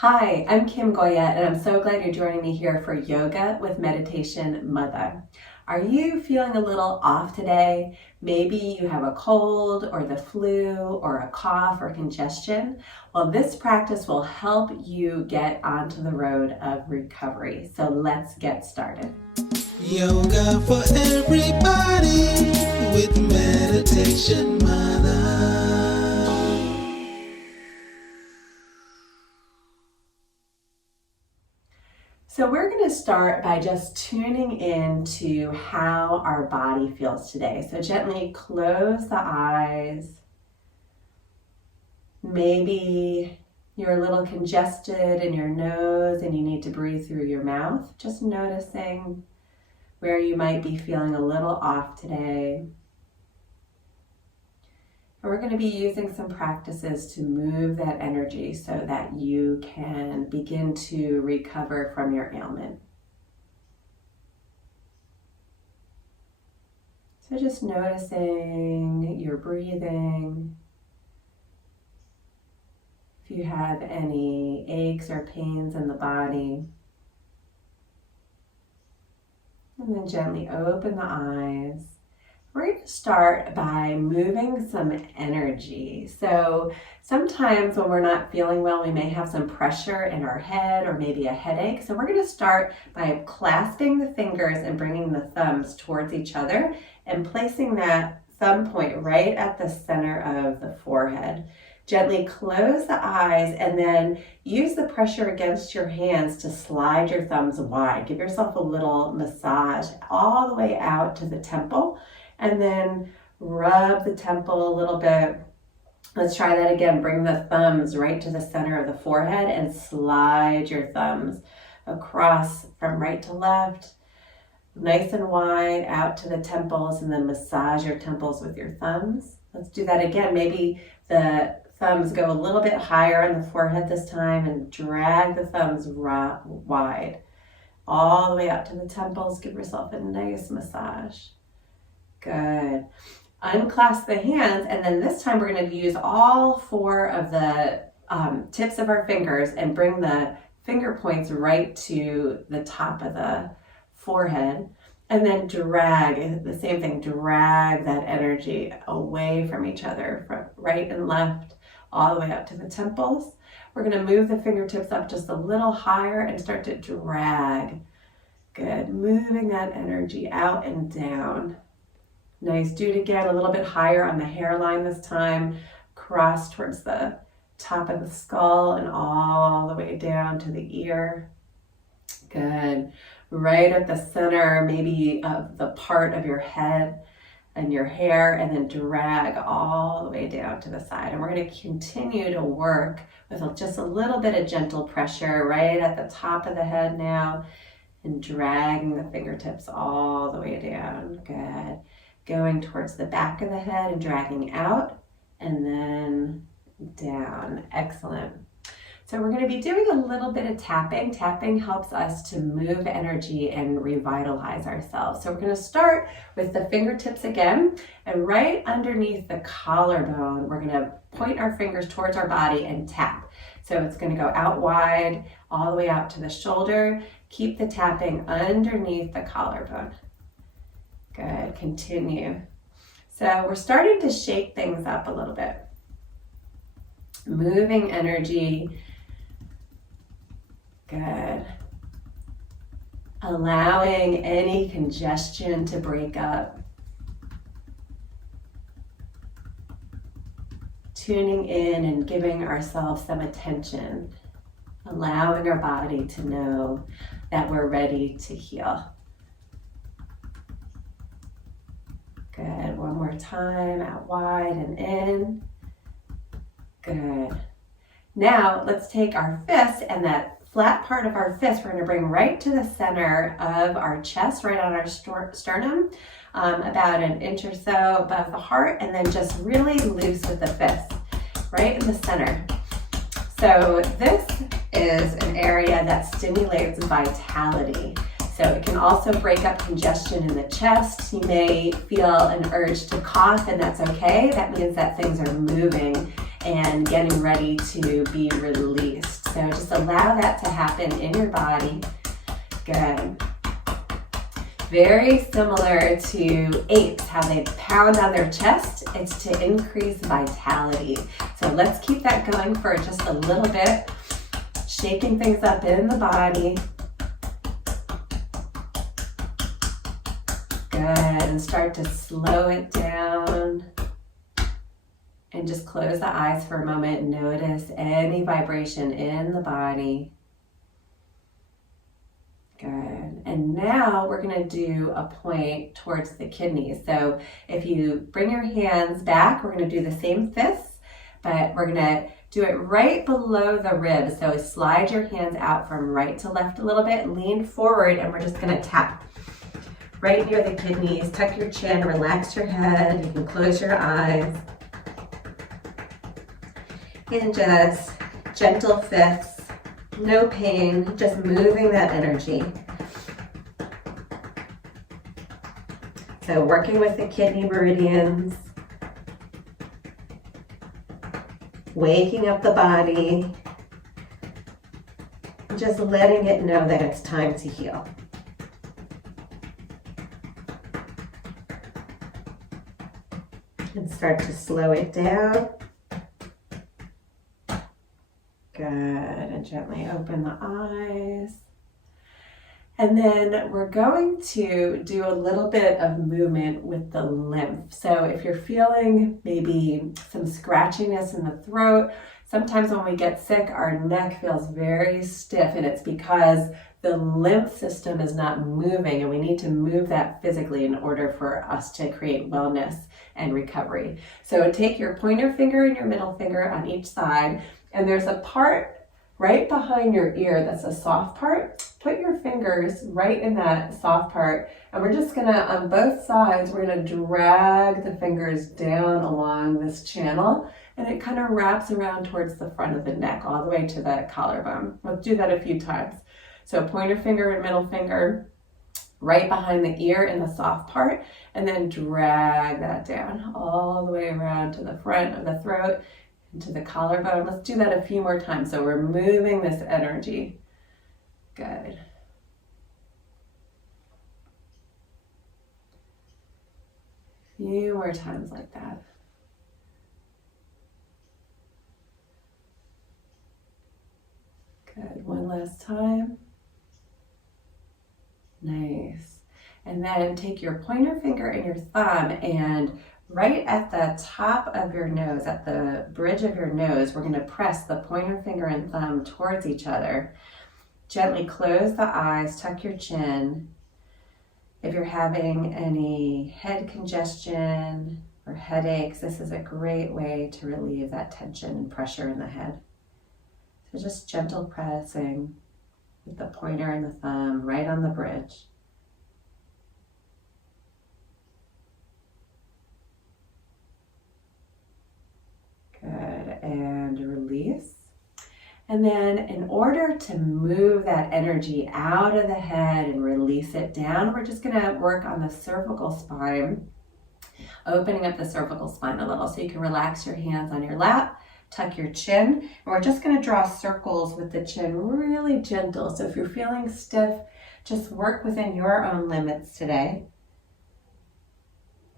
Hi, I'm Kim Goyette, and I'm so glad you're joining me here for Yoga with Meditation Mutha. Are you feeling a little off today? Maybe you have a cold or the flu or a cough or congestion. Well, this practice will help you get onto the road of recovery. So let's get started. Yoga for everybody with Meditation Mutha. So we're going to start by just tuning in to how our body feels today. So gently close the eyes. Maybe you're a little congested in your nose and you need to breathe through your mouth. Just noticing where you might be feeling a little off today. And we're going to be using some practices to move that energy so that you can begin to recover from your ailment. So just noticing your breathing. If you have any aches or pains in the body. And then gently open the eyes. We're going to start by moving some energy. So sometimes when we're not feeling well, we may have some pressure in our head or maybe a headache. So we're going to start by clasping the fingers and bringing the thumbs towards each other and placing that thumb point right at the center of the forehead. Gently close the eyes and then use the pressure against your hands to slide your thumbs wide. Give yourself a little massage all the way out to the temple. And then rub the temple a little bit. Let's try that again. Bring the thumbs right to the center of the forehead and slide your thumbs across from right to left, nice and wide out to the temples, and then massage your temples with your thumbs. Let's do that again. Maybe the thumbs go a little bit higher on the forehead this time and drag the thumbs wide all the way out to the temples. Give yourself a nice massage. Good. Unclasp the hands, and then this time we're going to use all four of the tips of our fingers and bring the finger points right to the top of the forehead. And then drag, the same thing, drag that energy away from each other, from right and left, all the way up to the temples. We're going to move the fingertips up just a little higher and start to drag. Good. Moving that energy out and down. Nice. Do it again a little bit higher on the hairline this time. Cross towards the top of the skull and all the way down to the ear. Good. Right at the center, maybe of the part of your head and your hair, and then drag all the way down to the side. And we're going to continue to work with just a little bit of gentle pressure right at the top of the head now, and dragging the fingertips all the way down. Good. Going towards the back of the head and dragging out and then down. Excellent. So we're going to be doing a little bit of tapping. Tapping helps us to move energy and revitalize ourselves. So we're going to start with the fingertips again, and right underneath the collarbone, we're going to point our fingers towards our body and tap. So it's going to go out wide, all the way out to the shoulder. Keep the tapping underneath the collarbone. Good, continue. So we're starting to shake things up a little bit. Moving energy. Good. Allowing any congestion to break up. Tuning in and giving ourselves some attention. Allowing our body to know that we're ready to heal. Good. One more time, out wide and in. Good. Now let's take our fist, and that flat part of our fist we're going to bring right to the center of our chest, right on our sternum, about an inch or so above the heart, and then just really loose with the fist, right in the center. So this is an area that stimulates vitality. So it can also break up congestion in the chest. You may feel an urge to cough, and that's okay. That means that things are moving and getting ready to be released. So just allow that to happen in your body. Good. Very similar to apes, how they pound on their chest. It's to increase vitality. So let's keep that going for just a little bit. Shaking things up in the body. Good, and start to slow it down. And just close the eyes for a moment. Notice any vibration in the body. Good. And now we're going to do a point towards the kidneys. So if you bring your hands back, we're going to do the same fists, but we're going to do it right below the ribs. So slide your hands out from right to left a little bit, lean forward, and we're just going to tap right near the kidneys. Tuck your chin, relax your head. You can close your eyes. And just gentle fists. No pain, just moving that energy. So working with the kidney meridians, waking up the body, just letting it know that it's time to heal. And start to slow it down. Good, and gently open the eyes. And then we're going to do a little bit of movement with the lymph. So if you're feeling maybe some scratchiness in the throat, sometimes when we get sick, our neck feels very stiff, and it's because the lymph system is not moving, and we need to move that physically in order for us to create wellness and recovery. So take your pointer finger and your middle finger on each side, and there's a part right behind your ear that's a soft part. Put your fingers right in that soft part, and we're just gonna, on both sides, we're gonna drag the fingers down along this channel, and it kind of wraps around towards the front of the neck, all the way to the collarbone. Let's do that a few times. So pointer finger and middle finger right behind the ear in the soft part, and then drag that down all the way around to the front of the throat, into the collarbone. Let's do that a few more times. So we're moving this energy. Good. A few more times like that. Good. One last time. Nice. And then take your pointer finger and your thumb, and right at the top of your nose, at the bridge of your nose, we're going to press the pointer finger and thumb towards each other. Gently close the eyes, tuck your chin. If you're having any head congestion or headaches, this is a great way to relieve that tension and pressure in the head. So just gentle pressing with the pointer and the thumb right on the bridge. Good, and release. And then in order to move that energy out of the head and release it down, we're just gonna work on the cervical spine, opening up the cervical spine a little. So you can relax your hands on your lap, tuck your chin, and we're just gonna draw circles with the chin, really gentle. So if you're feeling stiff, just work within your own limits today.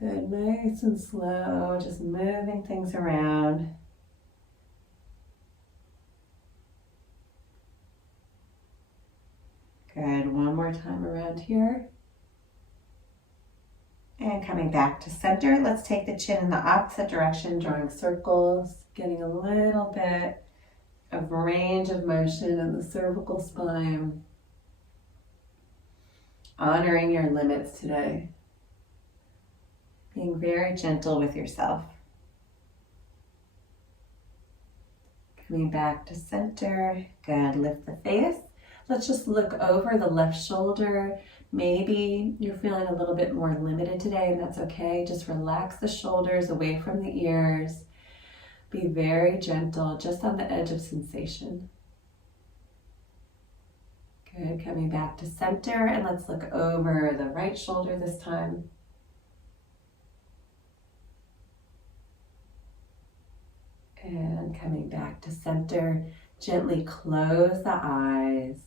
Good, nice and slow, just moving things around. Good, one more time around here. And coming back to center, let's take the chin in the opposite direction, drawing circles, getting a little bit of range of motion in the cervical spine. Honoring your limits today. Being very gentle with yourself. Coming back to center. Good, lift the face. Let's just look over the left shoulder. Maybe you're feeling a little bit more limited today, and that's okay. Just relax the shoulders away from the ears. Be very gentle, just on the edge of sensation. Good, coming back to center, and let's look over the right shoulder this time. And coming back to center, gently close the eyes.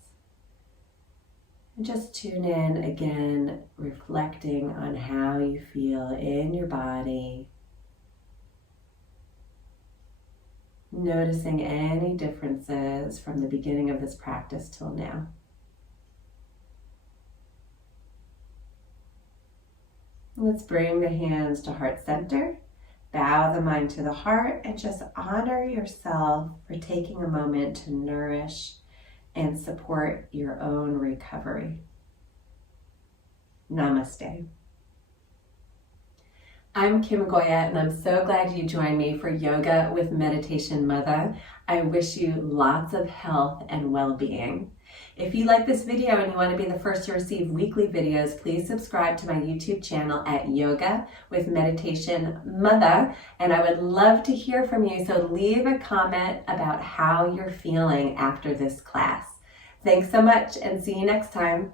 And just tune in again, reflecting on how you feel in your body. Noticing any differences from the beginning of this practice till now. Let's bring the hands to heart center, bow the mind to the heart, and just honor yourself for taking a moment to nourish and support your own recovery. Namaste. I'm Kim Goya, and I'm so glad you joined me for Yoga with Meditation Mutha. I wish you lots of health and well-being. If you like this video and you want to be the first to receive weekly videos, please subscribe to my YouTube channel at Yoga with Meditation Mutha, and I would love to hear from you, so leave a comment about how you're feeling after this class. Thanks so much, and see you next time.